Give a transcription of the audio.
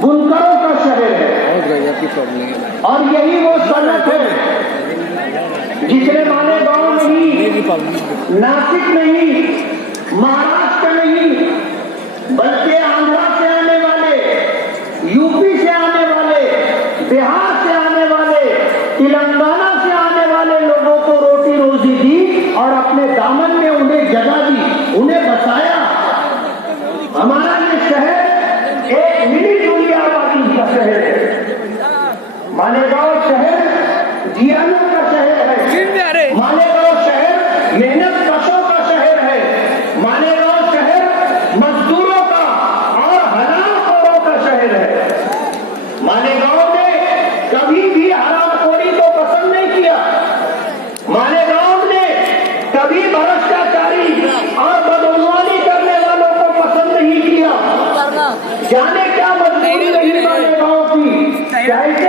बुनकरों का शहर है। और यही वो सनत है जिसने मालेगांव नहीं, नासिक नहीं, महाराष्ट्र नहीं, बल्कि आंध्रा से आने वाले, यूपी से आने वाले, बिहार से आने वाले, तेलंगाना से आने वाले लोगों को रोटी रोजी दी और अपने दामन में उन्हें जगह दी, उन्हें बसाया। हमारा ये शहर एक मिनी दुनिया आबादी का शहर है। मालेगांव शहर जियानों का शहर है। मालेगांव शहर मेहनत कशों का शहर है। मालेगांव शहर मजदूरों का और हरामखोरों का शहर है। मालेगांव ने कभी भी हरामखोरी को पसंद नहीं किया। मालेगांव ने कभी भ्रष्टाचारी और बदगुमानी करने वालों को पसंद नहीं किया। जाने क्या मजबूरी रही मालेगांव की, कैसे